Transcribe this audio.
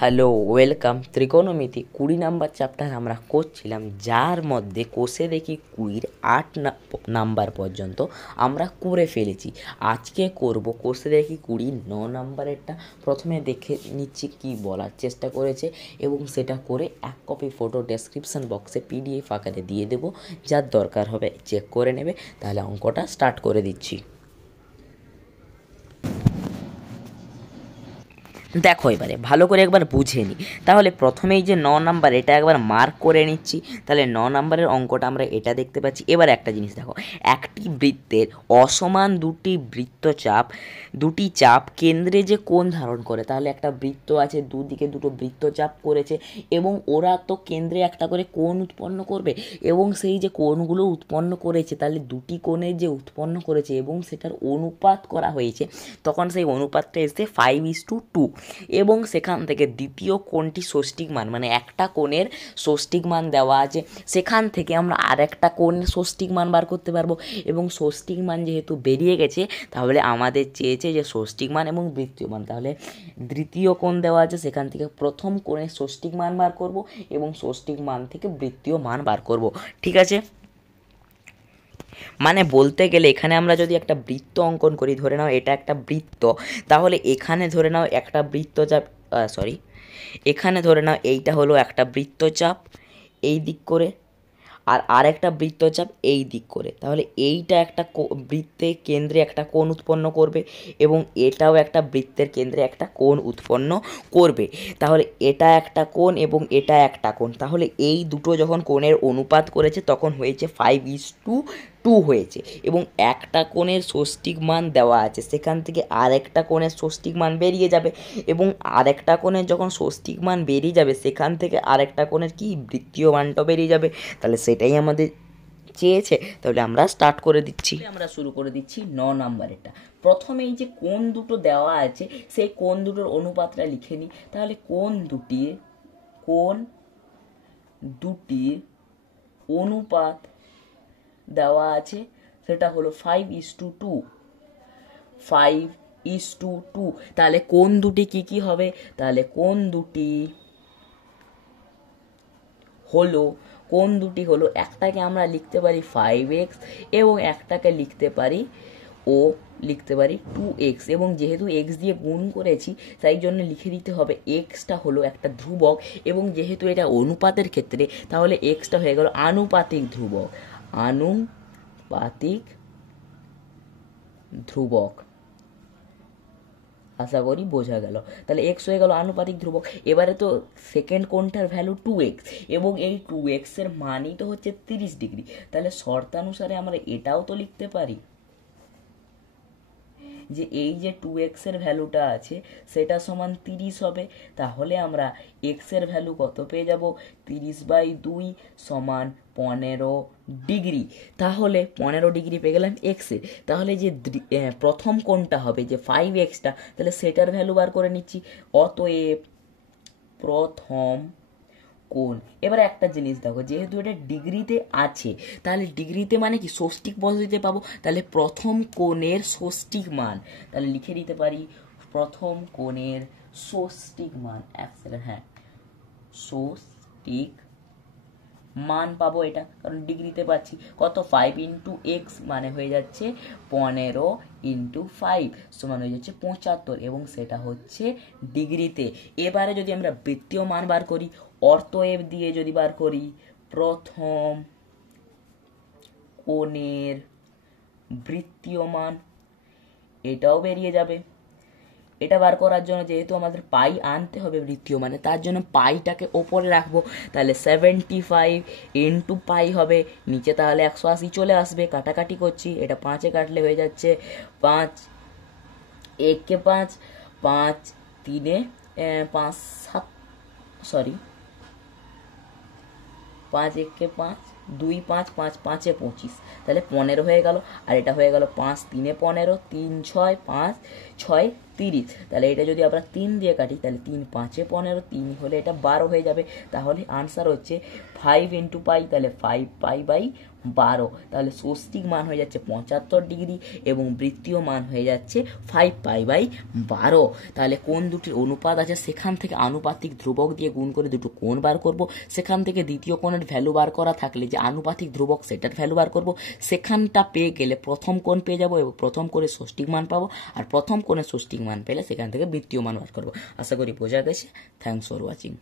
Hello, welcome. ত্রিকোণমিতি 20 number chapter আমরা করছিলাম, যার মধ্যে কোষে দেখি 20-র 8 নাম্বার পর্যন্ত আমরা করে ফেলেছি। আজকে করব কোষে দেখি 20 9 নাম্বারেরটা। প্রথমে দেখে নিচ্ছি কি বলার চেষ্টা করেছে এবং সেটা করে এক কপি ফটো ডেসক্রিপশান বক্সে পিডিএফ আকারে দিয়ে দেবো। যার দরকার হবে চেক করে নেবে। তাহলে অঙ্কটা স্টার্ট করে দিচ্ছি। দেখো এবারে ভালো করে একবার বুঝে নিই। তাহলে প্রথমেই যে 9 নাম্বার এটা একবার মার্ক করে নিচ্ছি। তাহলে 9 নাম্বারের অঙ্কটা আমরা এটা দেখতে পাচ্ছি। এবার একটা জিনিস দেখো, একটি বৃত্তের অসমান দুটি চাপ কেন্দ্রে যে কোণ ধারণ করে। তাহলে একটা বৃত্ত আছে, দুদিকে দুটো বৃত্তচাপ করেছে এবং ওরা তো কেন্দ্রে একটা করে কোণ উৎপন্ন করবে এবং সেই যে কোণগুলো উৎপন্ন করেছে, তাহলে দুটি কোণের যে উৎপন্ন করেছে এবং সেটার অনুপাত করা হয়েছে, তখন সেই অনুপাতটা এসে 5:2 এবং সেখান থেকে দ্বিতীয় কোণটি ষষ্ঠিক মান, মানে একটা কোণের ষষ্ঠিক মান দেওয়া আছে, সেখান থেকে আমরা আর একটা কোণের ষষ্ঠিক মান বার করতে পারবো। এবং ষষ্ঠিক মান যেহেতু বেরিয়ে গেছে, তাহলে আমাদের চেয়েছে যে ষষ্ঠিক মান এবং বৃত্তীয় মান। তাহলে দ্বিতীয় কোণ দেওয়া আছে, সেখান থেকে প্রথম কোণের ষষ্ঠিক মান বার করব এবং ষষ্ঠিক মান থেকে বৃত্তীয় মান বার করব। ঠিক আছে, মানে বলতে গেলে এখানে আমরা যদি একটা বৃত্ত অঙ্কন করি, ধরে নাও এটা একটা বৃত্ত, তাহলে এখানে ধরে নাও একটা বৃত্তচাপ, এখানে ধরে নাও এইটা হলো একটা বৃত্তচাপ এই দিক করে, আর আরেকটা বৃত্তচাপ এই দিক করে। তাহলে এইটা একটা বৃত্তের কেন্দ্রে একটা কোণ উৎপন্ন করবে এবং এটাও একটা বৃত্তের কেন্দ্রে একটা কোণ উৎপন্ন করবে। তাহলে এটা একটা কোণ এবং এটা একটা কোণ। তাহলে এই দুটো যখন কোণের অনুপাত করেছে তখন হয়েছে 5:2 হয়েছে এবং একটা কোণের ষষ্ঠিক মান দেওয়া আছে, সেখান থেকে আরেকটা কোণের ষষ্ঠিক মান বেরিয়ে যাবে এবং আরেকটা কোণের যখন ষষ্ঠিক মান বেরিয়ে যাবে, সেখান থেকে আরেকটা কোণের কি বৃত্তীয় মানটা বেরিয়ে যাবে। তাহলে সেটাই আমাদের চেয়েছে। তাহলে আমরা স্টার্ট করে দিচ্ছি, আমরা শুরু করে দিচ্ছি 9 নাম্বারেরটা। প্রথমেই যে কোণ দুটো দেওয়া আছে, সেই কোণ দুটোর অনুপাতটা লিখে নিই। তাহলে কোণ দুটির অনুপাত দেওয়া আছে, সেটা হলো 5:2। তাহলে কোণ দুটি কি হবে? তাহলে কোণ দুটি হলো একটাকে আমরা লিখতে পারি 5x এবং একটাকে লিখতে পারি 2x, এবং যেহেতু x দিয়ে গুণ করেছি তাই জন্য লিখে দিতে হবে xটা হলো একটা ধ্রুবক, এবং যেহেতু এটা অনুপাতের ক্ষেত্রে, তাহলে xটা হয়ে গেল আনুপাতিক ধ্রুবক। আশা করি বোঝা গেল। তাহলে এক্স হয়ে গেল আনুপাতিক ধ্রুবক। এবারে তো সেকেন্ড কোণটার ভ্যালু 2x এবং এই 2x এর মানই তো হচ্ছে 30 ডিগ্রি। তাহলে শর্তানুসারে আমরা এটাও তো লিখতে পারি যে এই যে 2x এর ভ্যালুটা আছে সেটা সমান 30 হবে। তাহলে আমরা x এর ভ্যালু কত পেয়ে যাব? 30/2 সমান 15 ডিগ্রি। তাহলে 15 ডিগ্রি পেয়ে গেলাম x এর। তাহলে যে প্রথম কোণটা হবে যে 5xটা, তাহলে সেটার ভ্যালু বার করে নিচ্ছি। অতএব প্রথম কোণ। এবারে একটা জিনিস দেখো, যেহেতু এটা ডিগ্রিতে আছে, তাহলে ডিগ্রিতে মানে কি ষষ্ঠিক পদ্ধতিতে পাবো। তাহলে প্রথম কোণের ষষ্ঠিক মান, তাহলে লিখে দিতে পারি প্রথম কোণের ষষ্ঠিক মান। এক সেকেন্ড, হ্যাঁ, ষষ্ঠিক মান পাবো এটা, কারণ ডিগ্রিতে পাচ্ছি। কত? 5x মানে হয়ে যাচ্ছে 15x5 সমান হয়ে যাচ্ছে 75, এবং সেটা হচ্ছে ডিগ্রিতে। এবারে যদি আমরা বৃত্তীয় মান বার করি, অতএব দিয়ে যদি বার করি প্রথম কোণের বৃত্তীয় মান, এটাও বেরিয়ে যাবে। এটা বার করার জন্য যেহেতু আমাদের পাই আনতে হবে বৃত্তীয় মানে, তার জন্য পাইটাকে ওপরে রাখবো। তাহলে 75 ইন্টু পাই হবে নিচে, তাহলে 180 চলে আসবে। কাটাকাটি করছি, এটা 5-এ কাটলে হয়ে যাচ্ছে 5 1 5, 5 3 5 7, সরি 5 1 5, 2 5, 5 5 25, তাহলে 15 হয়ে গেল। আর এটা হয়ে গেল 5 3 15, 3 6 5 6 30। তাহলে এটা যদি আমরা 3 দিয়ে কাটি, তাহলে 3 5 15, 3 হলে এটা 12 হয়ে যাবে। তাহলে আনসার হচ্ছে 5 ইন্টু পাই, তাহলে 5 পাই বাই 12, তাহলে ষষ্ঠিক মান হয়ে যাচ্ছে 75 ডিগ্রি এবং বৃত্তীয় মান হয়ে যাচ্ছে 5π/12। তাহলে কোন দুটির অনুপাত আছে সেখান থেকে আনুপাতিক ধ্রুবক দিয়ে গুণ করে দুটো কোণ বার করব, সেখান থেকে দ্বিতীয় কোণের ভ্যালু বার করা থাকলে যে আনুপাতিক ধ্রুবক সেটার ভ্যালু বার করব, সেখানটা পেয়ে গেলে প্রথম কোণ পেয়ে যাব এবং প্রথম কোণের ষষ্ঠিক মান পাবো, আর প্রথম কোণের ষষ্ঠিক মান পেলে সেখান থেকে বৃত্তীয় মান বার করবো। আশা করি বোঝা গেছে। Thanks for watching.